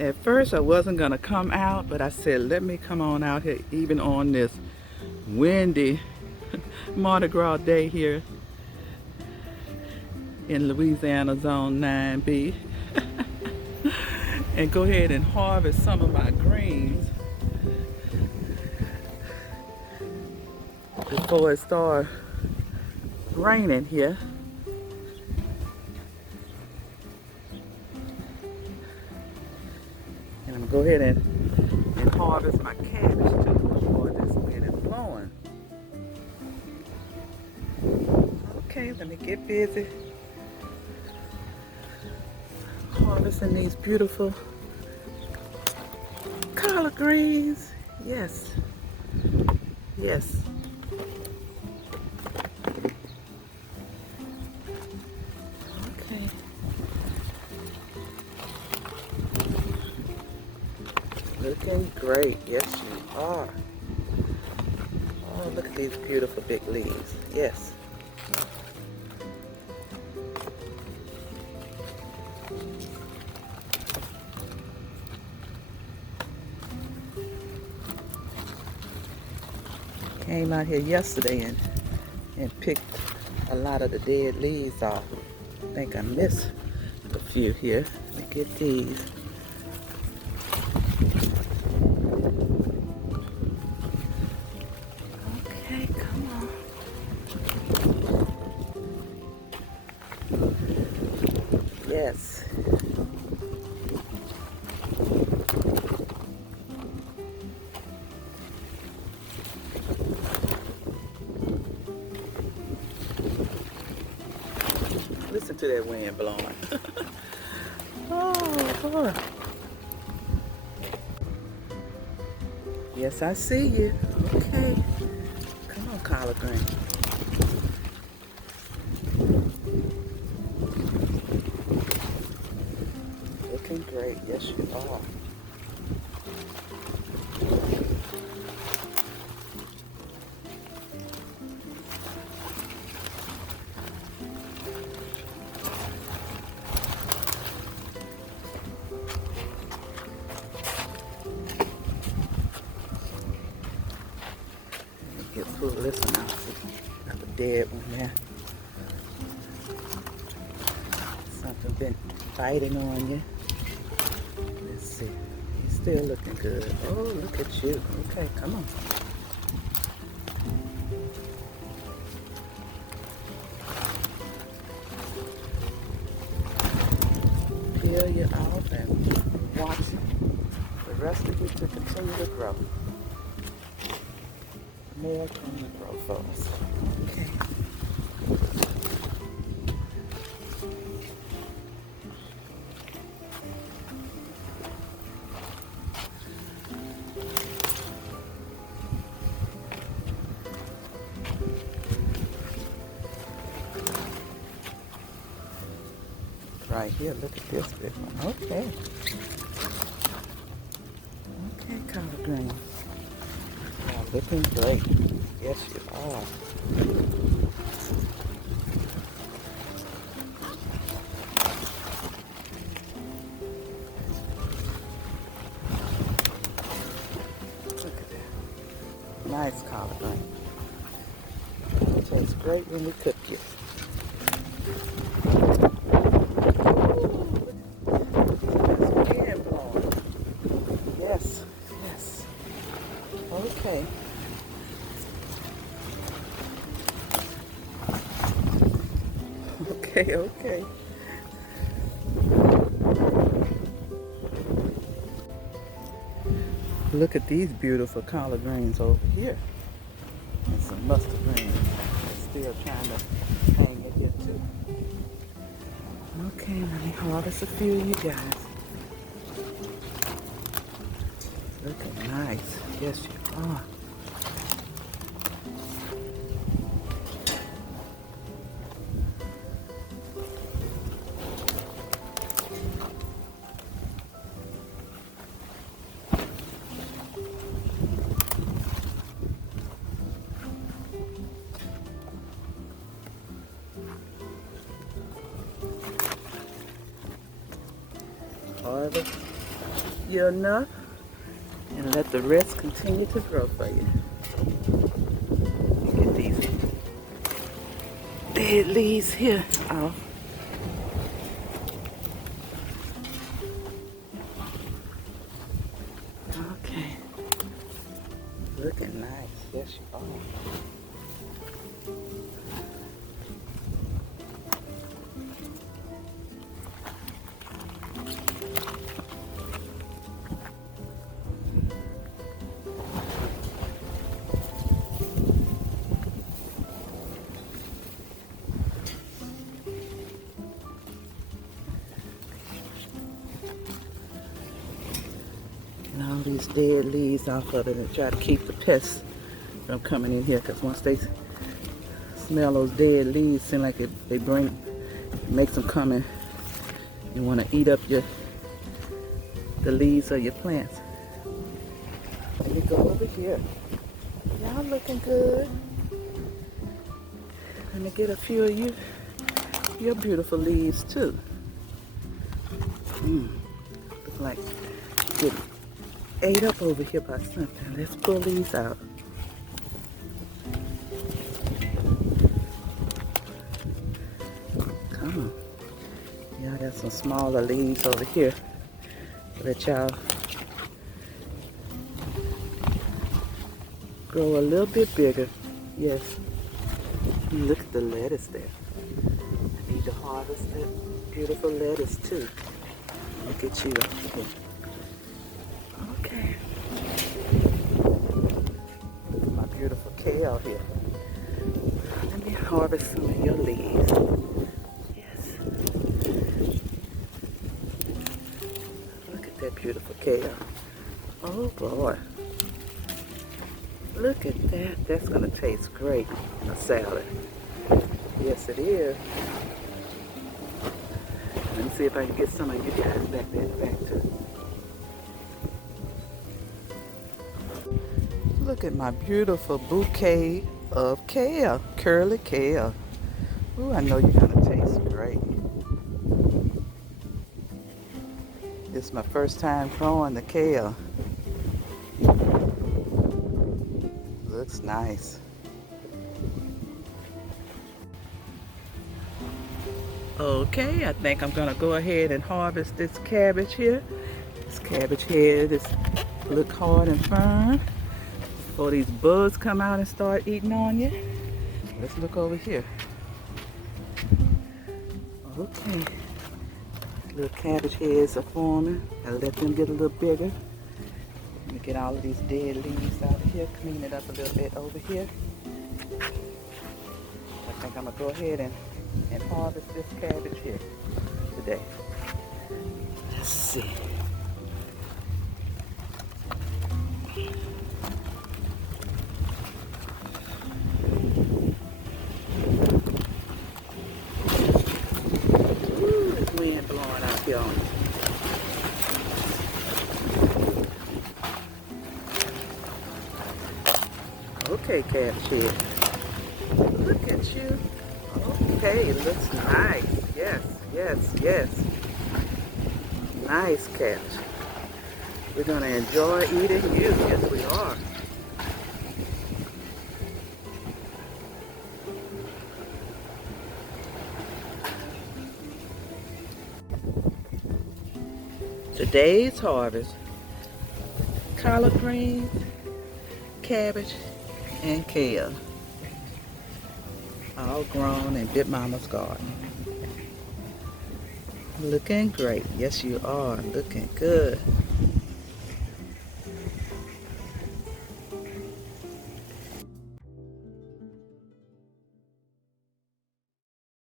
At first I wasn't gonna come out, but I said let me come on out here even on this windy Mardi Gras day here in Louisiana Zone 9B and go ahead and harvest some of my greens before it starts raining here. And I'm gonna go ahead and harvest my cabbage too before this wind is blowing. Okay, let me get busy harvesting these beautiful collard greens. Yes, yes. Okay. Looking great. Yes, you are. Oh, look at these beautiful big leaves. Yes. Came out here yesterday and picked a lot of the dead leaves off. I think I missed a few here. Let me get these. Okay, come on. Yes. Listen to that wind blowing. Oh, boy. Yes, I see you. Okay. Come on, collard green. Looking great. Yes, you are. Get full. Listen now. Got the dead one there. Something been biting on you. Let's see. He's still looking good. Oh, look at you. Okay, come on. Peel you off and watch the rest of you to continue to grow. More coming to grow for us. Okay. Right here, look at this big one. Okay. Okay, collard green. Wow, looking great. Yes, you are. Look at that. Nice collard green. It tastes great when we cook it. Yes, yes. Okay. Okay, okay. Look at these beautiful collard greens over here. And some mustard greens. They're still trying to hang in here too. Okay, let me harvest a few of you guys. Looking nice. Yes, you are. Harvest you enough and let the rest continue to grow for you. Get these dead leaves here off. Okay. Looking nice. Yes, you are. All these dead leaves off of it and try to keep the pests from coming in here, because once they smell those dead leaves, seem like it makes them come in and want to eat up the leaves of your plants. Let me go over here. Y'all looking good. Let me get a few of your beautiful leaves too. Look like it ate up over here by something. Let's pull these out. Come on. Y'all got some smaller leaves over here. Let y'all grow a little bit bigger. Yes. Look at the lettuce there. I need to harvest that beautiful lettuce too. Look at you up here. Okay. Look at my beautiful kale here. Let me harvest some of your leaves. Yes. Look at that beautiful kale. Oh boy. Look at that. That's going to taste great in a salad. Yes, it is. Let me see if I can get some of you guys back there in the back too. Look at my beautiful bouquet of kale, curly kale. Ooh, I know you're gonna taste great. This is my first time growing the kale. Looks nice. Okay, I think I'm gonna go ahead and harvest this cabbage here. This cabbage here, this look hard and firm. Before these bugs come out and start eating on you. Let's look over here. Okay. Little cabbage heads are forming. I'll let them get a little bigger. Let me get all of these dead leaves out of here. Clean it up a little bit over here. I think I'm going to go ahead and harvest this cabbage here today. Let's see. Wind blowing out here on me. Okay, cabbage head. Look at you. Okay, it looks nice. Yes, yes, yes. Nice cabbage. We're gonna enjoy eating you. Yes, we are. Today's harvest, collard greens, cabbage, and kale. All grown in Big Mama's garden. Looking great. Yes, you are. Looking good.